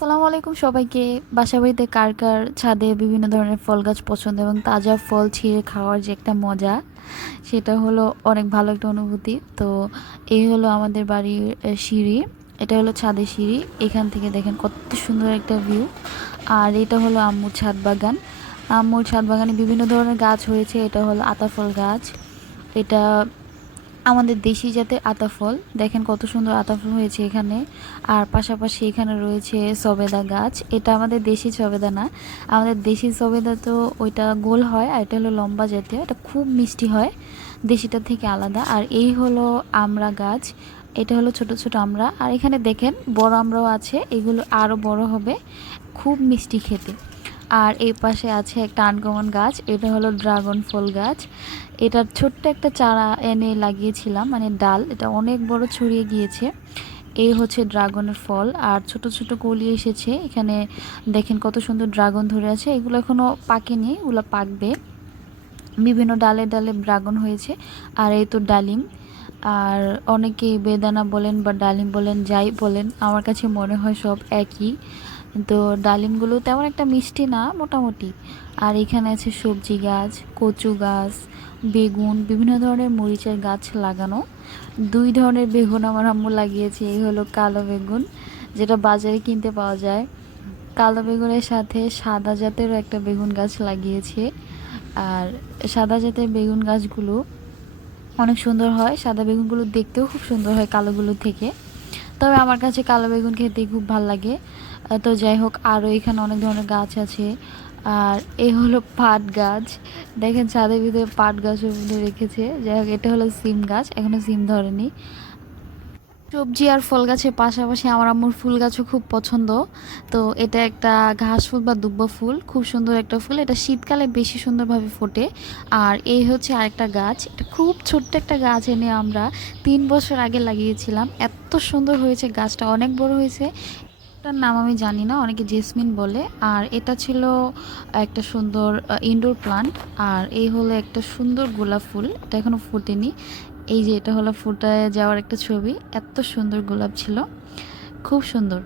আসসালামু আলাইকুম সবাইকে। বাসাবাড়িতে কার কার ছাদে বিভিন্ন ধরনের ফল গাছ পছন্দ এবং তাজা ফল ছিঁড়ে খাওয়ার যে একটা মজা, সেটা হলো অনেক ভালো একটা অনুভূতি। তো এই হলো আমাদের বাড়ির সিঁড়ি। এটা হলো ছাদের সিঁড়ি। এখান থেকে দেখেন কত সুন্দর একটা ভিউ। আর এটা হলো আম্মুর ছাদ বাগান। আম্মুর ছাদ বাগানে বিভিন্ন ধরনের গাছ হয়েছে। এটা হলো আতাফল গাছ। এটা আমাদের দেশি জাতের আতাফল। দেখেন কত সুন্দর আতাফল হয়েছে এখানে। আর পাশাপাশি এখানে রয়েছে সবেদা গাছ। এটা আমাদের দেশি সবেদা না, আমাদের দেশি সবেদা তো ওইটা গোল হয়, আর এটা হলো লম্বা জাতীয়, এটা খুব মিষ্টি হয়, দেশিটা থেকে আলাদা। আর এই হলো আমড়া গাছ। এটা হলো ছোট ছোট আমড়া। আর এখানে দেখেন বড় আমড়াও আছে, এগুলো আরও বড় হবে, খুব মিষ্টি খেতে। আর এই পাশে আছে একটা আনকমন গাছ, এটা হলো ড্রাগন ফল গাছ। এটার ছোট্ট একটা চারা এনে লাগিয়েছিলাম, মানে ডাল, এটা অনেক বড় ছড়িয়ে গিয়েছে। এই হচ্ছে ড্রাগনের ফল, আর ছোট ছোট কলি এসেছে এখানে। দেখেন কত সুন্দর ড্রাগন ধরে আছে, এগুলো এখনো পাকেনি, এগুলো পাকবে। বিভিন্ন ডালে ডালে ড্রাগন হয়েছে। আর এই তো ডালিম। আর অনেকে বেদানা বলেন বা ডালিম বলেন, যাই বলেন, আমার কাছে মনে হয় সব একই। তো ডালিমগুলো তেমন একটা মিষ্টি না, মোটামুটি। আর এখানে আছে সবজি গাছ, কচু গাছ, বেগুন, বিভিন্ন ধরনের মরিচের গাছ লাগানো। দুই ধরনের বেগুন আমার আম্মু লাগিয়েছে। এই হলো কালো বেগুন, যেটা বাজারে কিনতে পাওয়া যায়। কালো বেগুনের সাথে সাদা জাতেরও একটা বেগুন গাছ লাগিয়েছে। আর সাদা জাতের বেগুন গাছগুলো অনেক সুন্দর হয়, সাদা বেগুনগুলো দেখতেও খুব সুন্দর হয় কালোগুলো থেকে। তবে আমার কাছে কালো বেগুন খেতে খুব ভালো লাগে। তো যাই হোক, আরও এখানে অনেক ধরনের গাছ আছে। আর এই হলো পাট গাছ। দেখেন ছাদের ভিতরে পাট গাছের মধ্যে রেখেছে। যাই হোক, এটা হলো সিম গাছ, এখনো সিম ধরেনি। সবজি আর ফল গাছের পাশাপাশি আমার আম্মুর ফুল গাছও খুব পছন্দ। তো এটা একটা ঘাস ফুল বা দুব্বা ফুল, খুব সুন্দর একটা ফুল, এটা শীতকালে বেশি সুন্দরভাবে ফোটে। আর এই হচ্ছে আরেকটা গাছ, এটা খুব ছোট্ট একটা গাছ এনে আমরা 3 বছর আগে লাগিয়েছিলাম। এত সুন্দর হয়েছে গাছটা, অনেক বড় হয়েছে। এটার নাম আমি জানি না, অনেকে জেসমিন বলে। আর এটা ছিল একটা সুন্দর ইনডোর প্লান্ট। আর এই হলো একটা সুন্দর গোলাপ ফুল, এটা এখনো ফোটেনি। এই যে এটা হলো ফুটে যাওয়ার একটা ছবি, এত সুন্দর গোলাপ ছিল, খুব সুন্দর।